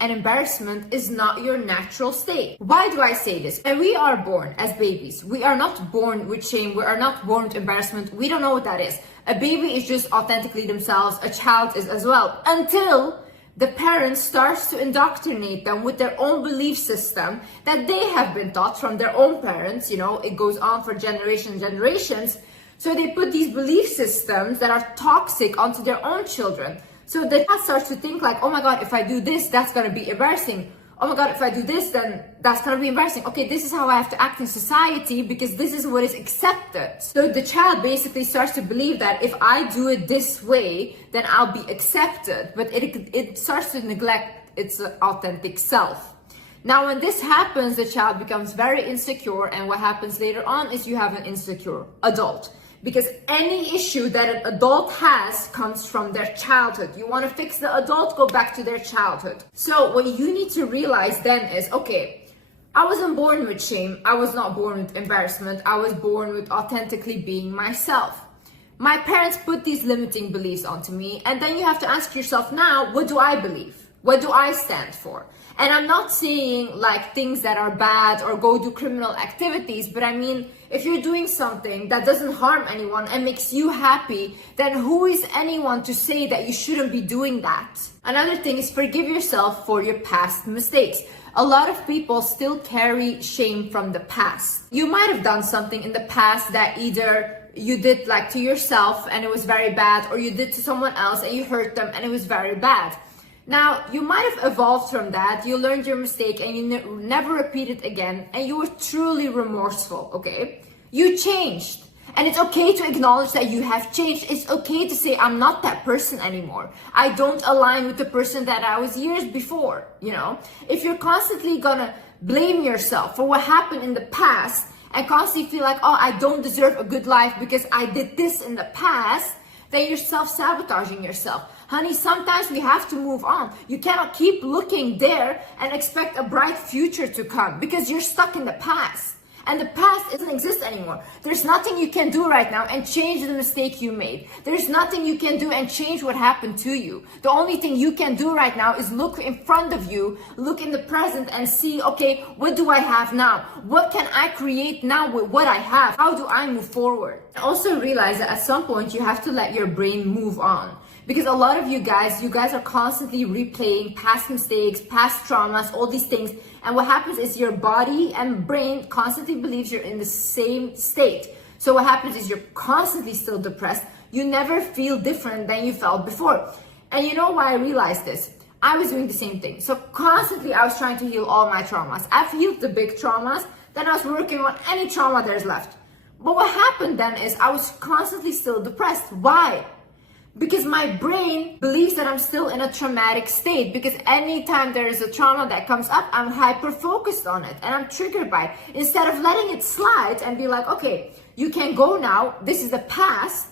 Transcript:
and embarrassment is not your natural state. Why do I say this? When we are born as babies, we are not born with shame, we are not born with embarrassment, we don't know what that is. A baby is just authentically themselves, a child is as well, until the parent starts to indoctrinate them with their own belief system that they have been taught from their own parents. You know, it goes on for generations. So they put these belief systems that are toxic onto their own children. So the child starts to think like, oh my God, if I do this, that's gonna be embarrassing. Oh my God, if I do this, then that's gonna be embarrassing. Okay, this is how I have to act in society because this is what is accepted. So the child basically starts to believe that if I do it this way, then I'll be accepted. But it starts to neglect its authentic self. Now, when this happens, the child becomes very insecure, and what happens later on is you have an insecure adult. Because any issue that an adult has comes from their childhood. You want to fix the adult, go back to their childhood. So what you need to realize then is, okay, I wasn't born with shame. I was not born with embarrassment. I was born with authentically being myself. My parents put these limiting beliefs onto me, and then you have to ask yourself now, what do I believe? What do I stand for? And I'm not saying like things that are bad or go do criminal activities, but I mean, if you're doing something that doesn't harm anyone and makes you happy, then who is anyone to say that you shouldn't be doing that? Another thing is forgive yourself for your past mistakes. A lot of people still carry shame from the past. You might have done something in the past that either you did like to yourself and it was very bad, or you did to someone else and you hurt them and it was very bad. Now, you might have evolved from that, you learned your mistake and you never repeat it again, and you were truly remorseful, okay? You changed. And it's okay to acknowledge that you have changed. It's okay to say, I'm not that person anymore. I don't align with the person that I was years before, you know? If you're constantly gonna blame yourself for what happened in the past and constantly feel like, oh, I don't deserve a good life because I did this in the past, then you're self-sabotaging yourself. Honey, sometimes we have to move on. You cannot keep looking there and expect a bright future to come because you're stuck in the past. And the past doesn't exist anymore. There's nothing you can do right now and change the mistake you made. There's nothing you can do and change what happened to you. The only thing you can do right now is look in front of you, look in the present and see, okay, what do I have now? What can I create now with what I have? How do I move forward? Also realize that at some point you have to let your brain move on. Because a lot of you guys are constantly replaying past mistakes, past traumas, all these things. And what happens is your body and brain constantly believes you're in the same state. So what happens is you're constantly still depressed. You never feel different than you felt before. And you know why I realized this? I was doing the same thing. So constantly I was trying to heal all my traumas. I've healed the big traumas, then I was working on any trauma there's left. But what happened then is I was constantly still depressed. Why? Because my brain believes that I'm still in a traumatic state, because anytime there is a trauma that comes up, I'm hyper focused on it and I'm triggered by it. Instead of letting it slide and be like, okay, you can go now, this is the past,